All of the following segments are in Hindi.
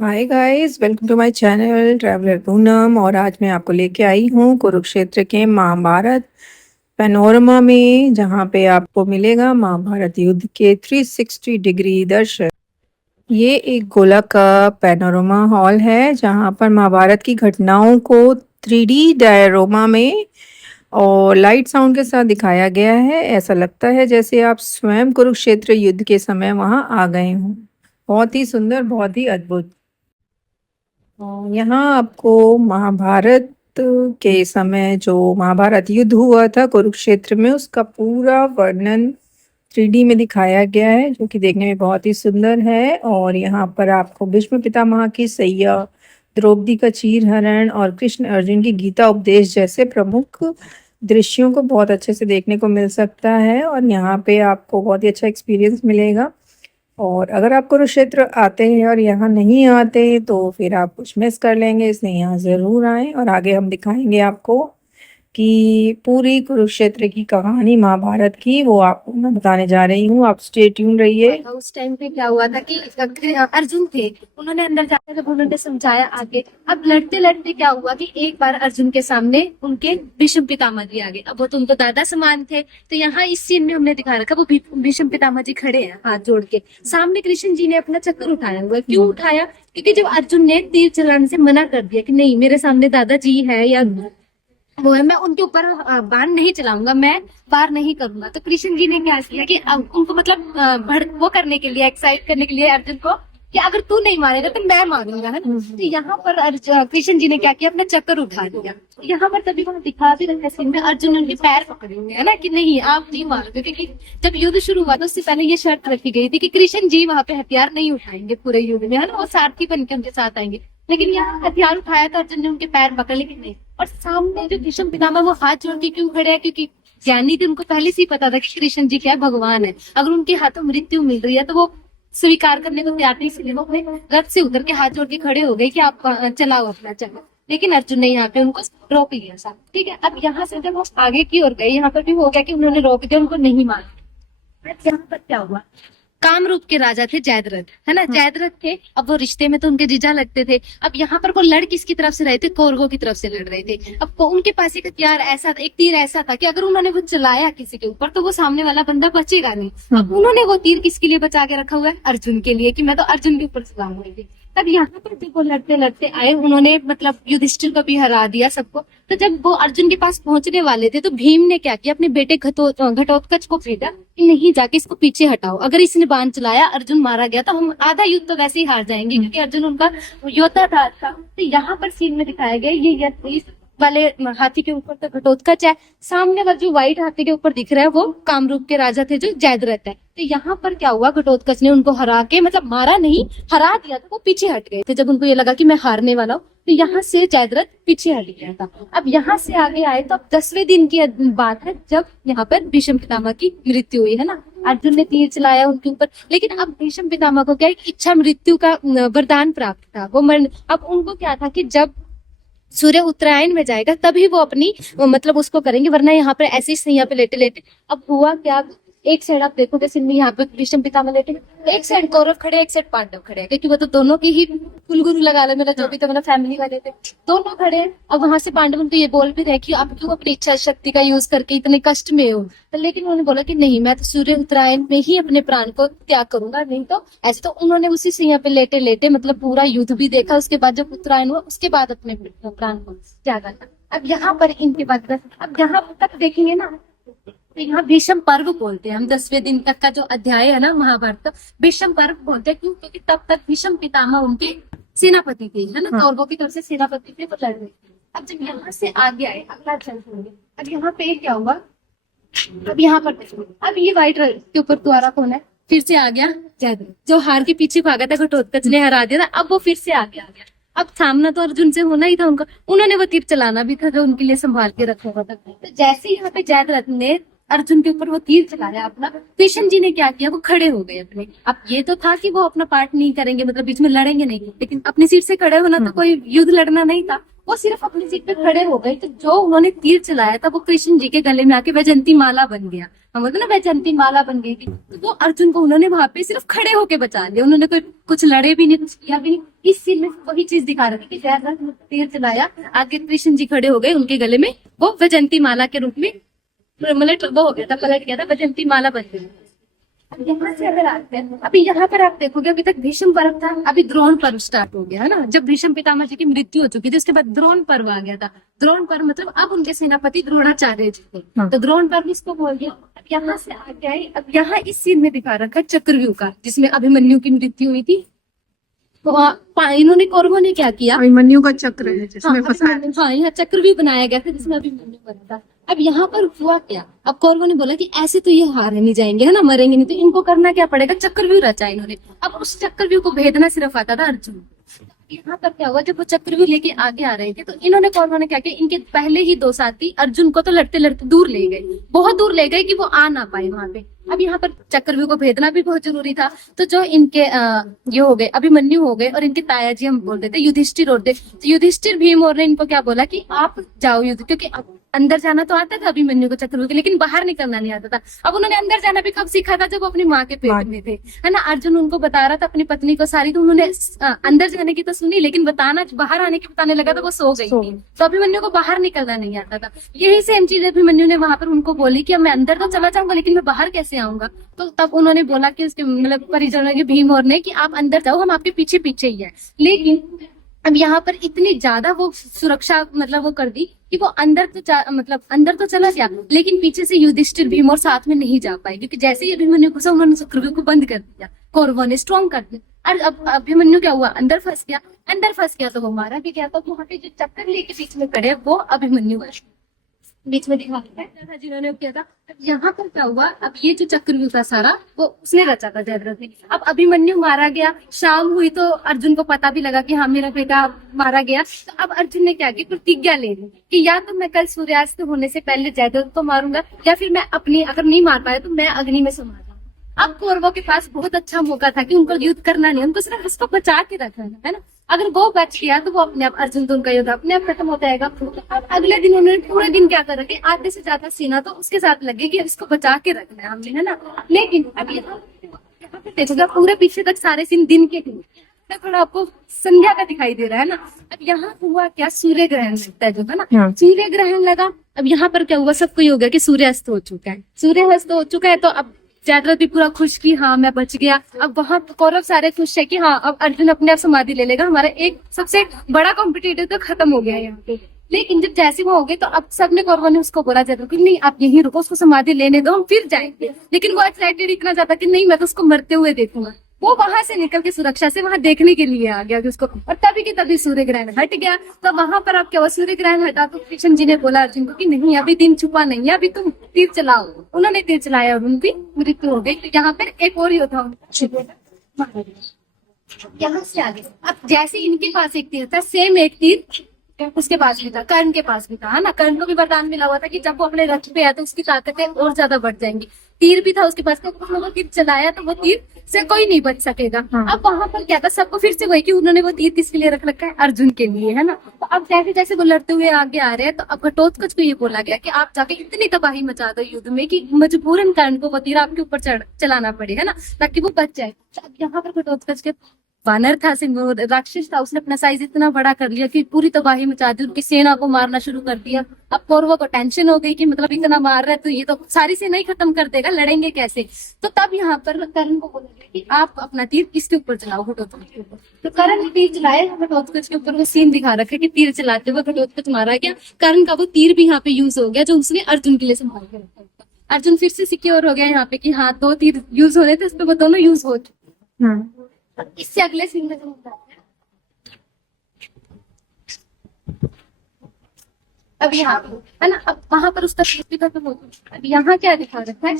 Hi guys, welcome to my channel traveller Poonam. और आज मैं आपको लेके आई हूँ कुरुक्षेत्र के महाभारत पैनोरमा में, जहाँ पे आपको मिलेगा महाभारत युद्ध के 360 डिग्री दर्शन। ये एक गोला का पैनोरमा हॉल है, जहाँ पर महाभारत की घटनाओं को 3D डायरोमा में और लाइट साउंड के साथ दिखाया गया है। ऐसा लगता है जैसे आप स्वयं कुरुक्षेत्र युद्ध के समय वहाँ आ गए हों। बहुत ही सुंदर, बहुत ही अद्भुत। यहाँ आपको महाभारत के समय जो महाभारत युद्ध हुआ था कुरुक्षेत्र में, उसका पूरा वर्णन 3D में दिखाया गया है, जो कि देखने में बहुत ही सुंदर है। और यहाँ पर आपको भीष्म पितामह की सैया, द्रौपदी का चीरहरण और कृष्ण अर्जुन की गीता उपदेश जैसे प्रमुख दृश्यों को बहुत अच्छे से देखने को मिल सकता है। और यहाँ पे आपको बहुत ही अच्छा एक्सपीरियंस मिलेगा। और अगर आप कुरुक्षेत्र आते हैं और यहाँ नहीं आते तो फिर आप कुछ मिस कर लेंगे, इसलिए यहाँ ज़रूर आएं। और आगे हम दिखाएंगे आपको कि पूरी कुरुक्षेत्र की कहानी महाभारत की, वो आपको मैं बताने जा रही हूँ। आप स्टे ट्यून रहिए। उस टाइम पे क्या हुआ था कि अर्जुन थे, उन्होंने अंदर जाकर जब उन्होंने समझाया आगे, अब लड़ते लड़ते क्या हुआ कि एक बार अर्जुन के सामने उनके भीष्म पितामह जी आ गए। अब वो तो उनको दादा समान थे, तो यहाँ इस सीन में हमने दिखा रखा वो भीष्म पितामह जी खड़े हैं हाथ जोड़ के। सामने कृष्ण जी ने अपना चक्कर उठाया हुआ है। क्यों उठाया? क्योंकि जब अर्जुन ने तीर चलाने से मना कर दिया कि नहीं, मेरे सामने दादाजी है या वो है, मैं उनके ऊपर बाण नहीं चलाऊंगा, मैं वार नहीं करूंगा। तो कृष्ण जी ने क्या किया कि उनको मतलब वो करने के लिए, एक्साइट करने के लिए अर्जुन को, कि अगर तू नहीं मारेगा तो मैं मारूंगा, है ना। तो यहाँ पर कृष्ण जी ने क्या किया, अपना चक्कर उठा दिया। यहाँ पर तभी वहां दिखा भी रहे सीन में, अर्जुन उनके पैर पकड़े हुए है ना, कि नहीं आप नहीं मारोगे। क्योंकि जब युद्ध शुरू हुआ तो उससे पहले ये शर्त रखी गई थी कि कृष्ण जी वहां पे हथियार नहीं उठाएंगे पूरे युद्ध में, है ना, वो सारथी बन के उनके साथ आएंगे। लेकिन यहाँ हथियार उठाया तो अर्जुन ने उनके पैर पकड़, लेकिन नहीं। और सामने जो भीष्म पितामह वो हाथ जोड़ के क्यों खड़े हैं? क्योंकि ज्ञानी थे, उनको पहले से ही पता था कि कृष्ण जी क्या है, भगवान है। अगर उनके हाथों मृत्यु मिल रही है तो वो स्वीकार करने को तैयार नहीं, इसलिए वो अपने रथ से उतर के हाथ जोड़ के खड़े हो गए कि आप चलाओ अपना चलो। लेकिन अर्जुन ने यहाँ पे उनको रोक लिया साहब, ठीक है। अब यहाँ से जब वो आगे की ओर गए, यहाँ पर भी हो गया कि उन्होंने रोक दिया, उनको नहीं माना। यहाँ पर क्या हुआ, कामरूप के राजा थे जयद्रथ, है ना, जयद्रथ थे। अब वो रिश्ते में तो उनके जीजा लगते थे। अब यहाँ पर वो लड़ किसकी तरफ से रहे थे? कौरवों की तरफ से लड़ रहे थे। अब उनके पास एक हथियार ऐसा था, एक तीर ऐसा था कि अगर उन्होंने वो चलाया किसी के ऊपर तो वो सामने वाला बंदा बचेगा नहीं। अब उन्होंने वो तीर किसके लिए बचा के रखा हुआ है? अर्जुन के लिए, कि मैं तो अर्जुन के ऊपर चलाऊंगी। तब यहाँ पर जब वो लड़ते लड़ते आए, उन्होंने मतलब युधिष्ठिर को भी हरा दिया सबको। तो जब वो अर्जुन के पास पहुंचने वाले थे तो भीम ने क्या किया, अपने बेटे घटोत्कच को भेजा कि नहीं, जाके इसको पीछे हटाओ। अगर इसने बाण चलाया, अर्जुन मारा गया तो हम आधा युद्ध तो वैसे ही हार जाएंगे, क्योंकि अर्जुन उनका योद्धा था अच्छा। तो यहाँ पर सीन में दिखाया गया ये इस वाले हाथी के ऊपर तो घटोत्कच है, सामने वाले जो व्हाइट हाथी के ऊपर दिख रहा है वो कामरूप के राजा थे जो जयद्रथ है। तो यहाँ पर क्या हुआ, घटोत्कच ने उनको हरा के, मतलब मारा नहीं, हरा दिया, तो वो पीछे हट गए थे। जब उनको ये लगा कि मैं हारने वाला हूँ, तो यहाँ से जयद्रथ पीछे हट गया था। अब यहाँ से आगे आए तो अब 10वें दिन की बात है, जब यहाँ पर भीष्म पितामह की मृत्यु हुई, है ना। अर्जुन ने तीर चलाया उनके ऊपर, लेकिन अब भीष्म पितामह को क्या, इच्छा मृत्यु का वरदान प्राप्त था। वो मरण, अब उनको क्या था कि जब सूर्य उत्तरायण में जाएगा तभी वो अपनी मतलब उसको करेंगे, वरना यहाँ पर ऐसे ही सैया पे लेटे लेटे। अब हुआ क्या, एक साइड आप देखोगे सिंह यहाँ पे भीष्म पितामह लेटे, एक साइड कौरव खड़े, एक साइड पांडव खड़े, क्योंकि वो तो दोनों की ही कुलगुरु लगा लो, मेरा जो भी था, मेरा फैमिली वाले थे, दोनों खड़े। अब वहां से पांडव उनको ये बोल भी रहे कि आप क्यों अपनी इच्छा शक्ति का यूज करके इतने कष्ट में हो। तो लेकिन उन्होंने बोला कि नहीं, मैं तो सूर्य उत्तरायण में ही अपने प्राण को त्याग करूंगा, नहीं तो ऐसे। तो उन्होंने उसी सिंह पे लेटे लेटे मतलब पूरा युद्ध भी देखा। उसके बाद जब उत्तरायण हुआ उसके बाद अपने प्राण को त्यागा था। अब यहाँ पर इनके बाद, अब यहाँ तक देखेंगे ना, तो यहाँ भीष्म पर्व बोलते हैं हम। 10वें दिन तक का जो अध्याय है ना महाभारत का, भीष्म पर्व बोलते हैं। क्यों? क्योंकि तब तक भीष्म पितामह उनके सेनापति थे, है ना, कौरवों की तरफ से सेनापति थे, वो लड़ रहे थे। अब जब यहाँ से आगे आए, अगला चलते, अब यहाँ पे क्या हुआ, अब यहाँ पर अब ये व्हाइट के ऊपर द्वारा कौन है, फिर से आ गया जयद्रथ, जो हार के पीछे भागा था, घटोत्कच ने हरा दिया था। अब वो फिर से आगे आ गया। अब सामना तो अर्जुन से होना ही था उनका, उन्होंने वो तीर चलाना भी था जो उनके लिए संभाल के रखा हुआ था। तो जैसे ही यहाँ पे जयद्रथ ने अर्जुन के ऊपर वो तीर चलाया अपना, कृष्ण जी ने क्या किया, वो खड़े हो गए अपने। अब ये तो था कि वो अपना पार्ट नहीं करेंगे, मतलब बीच में लड़ेंगे नहीं, लेकिन अपनी सीट से खड़े होना तो कोई युद्ध लड़ना नहीं था, वो सिर्फ अपनी सीट पे खड़े हो गए। तो जो उन्होंने तीर चलाया था वो कृष्ण जी के गले में आके वैजयंती माला बन गया। हम बोलते ना वैजयंती माला बन गई थी, तो वो अर्जुन को उन्होंने वहां पे सिर्फ खड़े होके बचा लिया, उन्होंने कोई कुछ लड़े भी नहीं, कुछ किया भी नहीं। इस सीन में वही चीज दिखा रही थी कि जैसा तीर चलाया, आगे कृष्ण जी खड़े हो गए, उनके गले में वो वैजयंती माला के रूप में मतलब वो हो गया था, पलट गया था, वैजयंती माला बन गई। अब यहाँ से अगर आते हैं, अभी यहाँ पर आप देखोगे अभी तक भीष्म पर्व था, अभी द्रोण पर्व स्टार्ट हो गया है ना। जब भीष्म पितामह जी की मृत्यु हो चुकी थी उसके बाद द्रोण पर्व आ गया था। द्रोण पर्व मतलब अब उनके सेनापति द्रोणाचार्य जी थे, हाँ। तो द्रोण पर्व इसको बोल दिया। अब यहाँ से आगे आई, अब यहाँ इस सीन में दिखा रखा है चक्रव्यूह का, जिसमें अभिमन्यु की मृत्यु हुई थी। तो इन्होंने कौरवों ने क्या किया, अभिमन्यु का चक्र है जिसमें फंसा हाँ यहाँ चक्रव्यूह बनाया गया था जिसमें अभिमन्यु बना था। अब यहाँ पर हुआ क्या, अब कौरवों ने बोला कि ऐसे तो ये हार नहीं जाएंगे है ना, मरेंगे नहीं, तो इनको करना क्या पड़ेगा, चक्रव्यूह रचा इन्होंने। अब उस चक्रव्यूह को भेदना सिर्फ आता था अर्जुन। यहाँ पर क्या हुआ, जब वो चक्रव्यूह लेके आगे आ रहे थे तो इन्होंने कौरवों ने क्या किया, इनके पहले ही दो साथी अर्जुन को तो लड़ते लड़ते दूर ले गए, बहुत दूर ले गए कि वो आ ना पाए वहां पे। अब यहाँ पर चक्रव्यूह को भेदना भी बहुत जरूरी था, तो जो इनके ये हो गए अभिमन्यु हो गए, और इनके ताया जी हम बोलते थे युधिष्ठिर होते, तो युधिष्ठिर भीम और ने इनको क्या बोला कि आप जाओ युद्ध, क्योंकि अब अंदर जाना तो आता था अभिमन्यु को चक्रव्यूह के, लेकिन बाहर निकलना नहीं आता था। अब उन्होंने अंदर जाना भी कब सीखा था, जब वो अपनी माँ के पेट में थे, है ना। अर्जुन उनको बता रहा था अपनी पत्नी को सारी, तो उन्होंने अंदर जाने की तो सुनी, लेकिन बताना बाहर आने की बताने लगा तो वो सो गई थी, तो अभिमन्यु को बाहर निकलना नहीं आता था। यही सेम चीज अभिमन्यु ने वहां पर उनको बोली कि अब मैं अंदर तो चला जाऊंगा लेकिन मैं बाहर कैसे आऊंगा। तो तब उन्होंने बोला कि उसके मतलब परिजनों के भीम और ने कि आप अंदर जाओ, हम आपके पीछे पीछे ही है। लेकिन अब यहाँ पर इतनी ज्यादा वो सुरक्षा मतलब वो कर दी कि वो अंदर तो मतलब अंदर तो चला गया, लेकिन पीछे से युधिष्ठिर भीम और साथ में नहीं जा पाए, क्योंकि जैसे ही अभिमन्यु घुसा उन्होंने चक्रव्यूह को बंद कर दिया, कौरवों ने स्ट्रॉन्ग कर दिया। और अब अभिमन्यु क्या हुआ, अंदर फंस गया, अंदर फंस गया तो वो मारा भी गया। तो वहां पे जो चक्कर लेके बीच में खड़े वो अभिमन्यु है, बीच में दिखा था जिन्होंने किया था। यहाँ पर क्या हुआ, अब ये जो चक्रव्यूह था सारा वो उसने रचा था जयद्रथ ने। अब अभिमन्यु मारा गया, शाम हुई तो अर्जुन को पता भी लगा कि हाँ मेरा बेटा मारा गया। तो अब अर्जुन ने क्या की प्रतिज्ञा ले ली कि या तो मैं कल सूर्यास्त होने से पहले जयद्रथ को मारूंगा, या फिर मैं अपनी अगर नहीं मार पाया तो मैं अग्नि में समा जाऊंगा। अब कौरवों के पास बहुत अच्छा मौका था कि उनको युद्ध करना नहीं, उनको सिर्फ उसको बचा के रखना है ना। अगर वो बच गया तो वो अपने आप अर्जुन तो उनका युद्ध अपने आप खत्म हो जाएगा। अब अगले दिन उन्होंने पूरे दिन क्या कर रखे, आधे से ज्यादा सेना तो उसके साथ लगे कि इसको बचा के रखना है हमने, है ना। लेकिन अब यहाँ पे देखोगा पूरे पीछे तक सारे सीन दिन के थे, थोड़ा आपको संध्या का दिखाई दे रहा है ना। अब यहाँ हुआ क्या, सूर्य ग्रहण लगता है जो है ना, सूर्य ग्रहण लगा। अब यहाँ पर क्या हुआ, सबको ये हो गया कि सूर्यास्त हो चुका है, सूर्यास्त हो चुका है। तो अब जयद्रथ भी पूरा खुश कि हाँ मैं बच गया। अब वहां कौरव सारे खुश है कि हाँ अब अर्जुन अपने आप समाधि ले लेगा, हमारा एक सबसे बड़ा कॉम्पिटिटिव तो खत्म हो गया है यहाँ पे। लेकिन जब जैसे वो हो गए तो अब सबने कौरवों ने उसको बोला जयद्रथ कि नहीं आप यहीं रुको, उसको समाधि लेने दो, हम फिर जाएंगे। लेकिन वो एक्साइटेड इतना ज्यादा कि नहीं मैं तो उसको मरते हुए देखूंगा। वो वहां से निकल के सुरक्षा से वहां देखने के लिए आ गया कि उसको, और तभी के तभी सूर्य ग्रहण हट गया। तो वहां पर अब क्या हुआ, सूर्य ग्रहण हटा तो कृष्ण जी ने बोला अर्जुन को कि नहीं अभी दिन छुपा नहीं है, अभी तुम तीर चलाओ। उन्होंने तीर चलाया और उनकी मृत्यु हो गई। तो यहाँ पर एक और योद्धा यहाँ से आगे, अब जैसे इनके पास एक तीर था, सेम एक तीर उसके पास भी था, कर्ण के पास भी था, है ना। कर्ण को भी वरदान मिला हुआ था कि जब वो अपने रथ पे आया तो उसकी ताकतें और ज्यादा बढ़ जाएंगी। तीर भी था उसके पास, तो उसने वो तीर चलाया तो वो तीर से कोई नहीं बच सकेगा। अब वहां पर क्या था, सबको फिर से वही कि उन्होंने वो तीर किसके लिए रख रखा है, अर्जुन के लिए, है ना। तो अब जैसे जैसे वो लड़ते हुए आगे आ रहे हैं तो अब घटोत्कच को ये बोला गया कि आप जाके इतनी तबाही मचा दो युद्ध में कि मजबूरन कर्ण को वो तीर आपके ऊपर चलाना पड़े, है ना, ताकि वो बच जाए। तो अब यहाँ पर घटोत्कच के वानर था, राक्षस था, उसने अपना साइज इतना बड़ा कर लिया कि पूरी तबाही मचा दी, उनकी सेना को मारना शुरू कर दिया। अब कौरवों को टेंशन हो गई कि मतलब इतना मार रहा है तो ये तो सारी सेना ही खत्म कर देगा, लड़ेंगे कैसे। तो तब यहाँ पर कर्ण को बोला गया कि आप अपना तीर किसके ऊपर चलाओ, घटोत्कच के ऊपर। तो कर्ण ने तीर चलाए, घटोत्कच के ऊपर वो सीन दिखा रखे कि तीर चलाते हुए घटोत्कच मारा गया। कर्ण का वो तीर भी यहाँ पे यूज हो गया जो उसने अर्जुन के लिए संभाल के रखा था। अर्जुन फिर से सिक्योर हो गया यहाँ पे कि हाँ 2 तीर यूज हो रहे थे, उस पर वो दोनों यूज हो चुके। इससे अगले सीन में जो अब यहाँ है ना, अब वहां पर उसका भी खत्म हो गया। अब यहाँ क्या दिखा रखा है,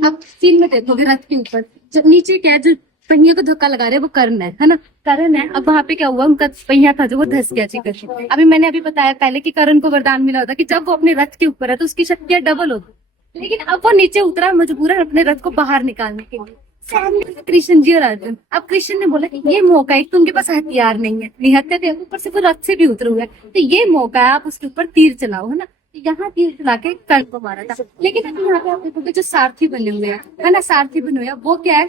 अब सीन में देखोगे रथ के ऊपर जो नीचे क्या है, जो पहिया को धक्का लगा रहे वो कर्ण है ना, कर्ण है। अब वहां पे क्या हुआ, उनका पहिया था जो वो धस गया चिकन से। अभी मैंने अभी बताया पहले कि कर्ण को वरदान मिला होता कि जब वो अपने रथ के ऊपर है तो उसकी शक्तियां डबल होती, लेकिन अब वो नीचे उतरा मजबूरन अपने रथ को बाहर निकालने के लिए। सामने थे कृष्ण जी और अर्जुन। अब कृष्ण ने बोला कि ये मौका है, एक तो उनके पास हथियार नहीं है, निहत्थे थे, ऊपर से वो रथ से भी उतरे हुए हैं, तो ये मौका है, आप उसके ऊपर तीर चलाओ, है ना। तो यहाँ तीर चला के कर्ण को मारा था। लेकिन अभी यहाँ पे आप देखोगे जो सारथी बने हुए हैं, है ना, सारथी बने हुए हैं, वो क्या है,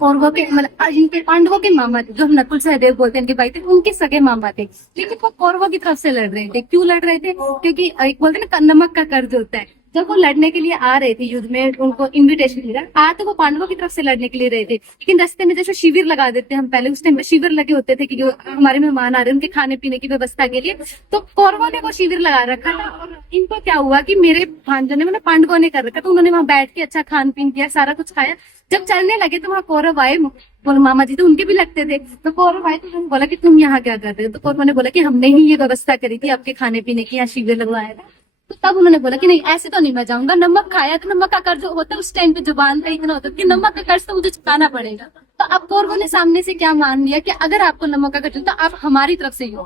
कौरवों के मतलब इनके पांडवों के मामा थे, जो हम नकुल सहदेव बोलते हैं इनके भाई थे, उनके सगे मामा थे। लेकिन वो कौरवों की तरफ से लड़ रहे थे। क्यों लड़ रहे थे? क्योंकि एक बोलते हैं ना नमक का कर्ज होता है। जब वो लड़ने के लिए आ रहे थे युद्ध में, उनको इनविटेशन मिला, आ तो वो पांडवों की तरफ से लड़ने के लिए रहे थे, लेकिन रास्ते में जैसे शिविर लगा देते हैं हम, पहले उस टाइम पे शिविर लगे होते थे कि हमारे मेहमान आ रहे हैं, उनके खाने पीने की व्यवस्था के लिए, तो कौरवों ने वो शिविर लगा रखा था। और इनको क्या हुआ कि मेरे भांजों ने मतलब पांडवों ने कर रखा, तो उन्होंने वहां बैठ के अच्छा खान पीन किया, सारा कुछ खाया। जब चलने लगे तो वहाँ कौरव आए, बोले मामा जी तो उनके भी लगते थे, तो कौरव आए तो उन्होंने बोला कि तुम यहाँ क्या कर रहे हो? तो कौरव ने बोला कि हमने ही ये व्यवस्था करी थी आपके खाने पीने की, यहाँ शिविर लगवाया था। तो तब उन्होंने बोला कि नहीं ऐसे तो नहीं मैं जाऊंगा, नमक खाया तो नमक का कर्ज होता है, उस टाइम पे जुबान का इतना होता है कि नमक का कर्ज तो मुझे चुकाना पड़ेगा। तो अब कौरवों ने सामने से क्या मान लिया कि अगर आपको नमक का कर्ज होता तो आप हमारी तरफ से ही हो।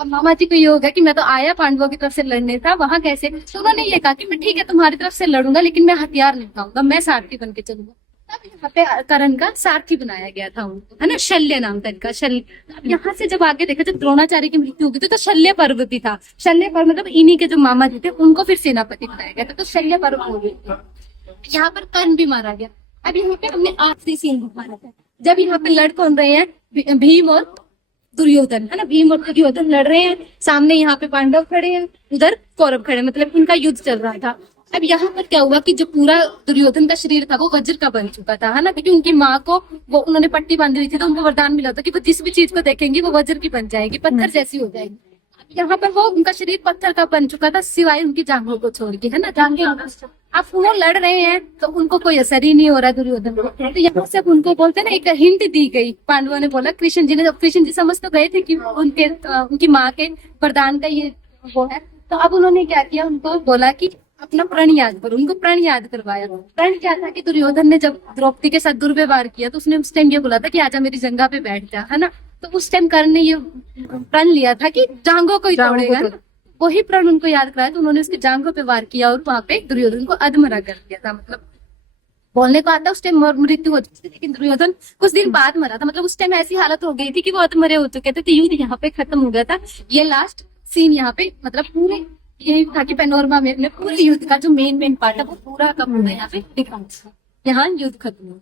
अब मामा जी को ये होगा कि मैं तो आया पांडवों की तरफ से लड़ने था, वहां कैसे? तो उन्होंने ये कहा कि मैं ठीक है तुम्हारी तरफ से लड़ूंगा, लेकिन मैं हथियार नहीं उठाऊंगा, मैं सारथी बन के चलूंगा। तब यहाँ पे करण का सारथी बनाया गया था उनको, है ना, शल्य नाम था इनका, शल्य। अब यहाँ से जब आगे देखा, जब द्रोणाचार्य की मृत्यु हो गई थी, तो शल्य पर्व भी था। शल्य पर्व मतलब इन्हीं के जो मामा जी थे उनको फिर सेनापति बनाया गया था, तो शल्य पर्व हो गया। यहाँ पर कर्ण भी मारा गया। अब यहाँ पे हमने आखिरी सीन दिखाया था, जब यहाँ पे लड़ कौन रहे हैं, भीम और दुर्योधन, है ना, भीम और दुर्योधन लड़ रहे हैं। सामने यहाँ पे पांडव खड़े हैं, उधर कौरव खड़े हैं, मतलब इनका युद्ध चल रहा था। अब यहाँ पर क्या हुआ कि जो पूरा दुर्योधन का शरीर था वो वज्र का बन चुका था, है ना, क्योंकि उनकी माँ को वो उन्होंने पट्टी बांधी हुई थी, तो उनको वरदान मिला था कि वो जिस भी चीज को देखेंगी वो वज्र की बन जाएगी, पत्थर जैसी हो जाएगी। अब यहाँ पर वो उनका शरीर पत्थर का बन चुका था, सिवाय उनकी जांघों को छोड़ के, है ना, जांघें। अब वो लड़ रहे हैं तो उनको कोई असर ही नहीं हो रहा दुर्योधन को। तो यहाँ से उनको बोलते हैं ना, एक हिंट दी गई, पांडवों ने बोला कृष्ण जी ने, जब कृष्ण जी समझ तो गए थे कि उनकी माँ के वरदान का ये वो है, तो अब उन्होंने क्या किया, उनको बोला कि अपना प्रण याद करो, उनको प्रण याद करवाया। प्रण क्या था कि दुर्योधन ने जब द्रौपदी के साथ दुर्व्यवहार किया तो उसने उस टाइम ये बोला था कि आजा मेरी जंगा पे बैठ जा, है ना। तो उस टाइम कर्ण ने ये प्रण लिया था कि जांघों को ही तोड़ेगा, वही प्रण उनको याद कराया, तो उन्होंने उसकी जांघों पे वार किया और वहां पे दुर्योधन को अधमरा कर दिया था। मतलब बोलने को आता, उस टाइम मृत्यु हो चुकी थी, लेकिन दुर्योधन कुछ दिन बाद मरा था। मतलब उस टाइम ऐसी हालत हो गई थी कि वो अधमरे हो चुके थे, तो युद्ध यहाँ पे खत्म हो गया था। ये लास्ट सीन यहाँ पे मतलब पूरे यही था कि पैनोरमा में पूरे युद्ध का जो मेन पार्ट है वो पूरा कम हो गया, यहाँ पे दिखा, यहाँ युद्ध खत्म हुआ।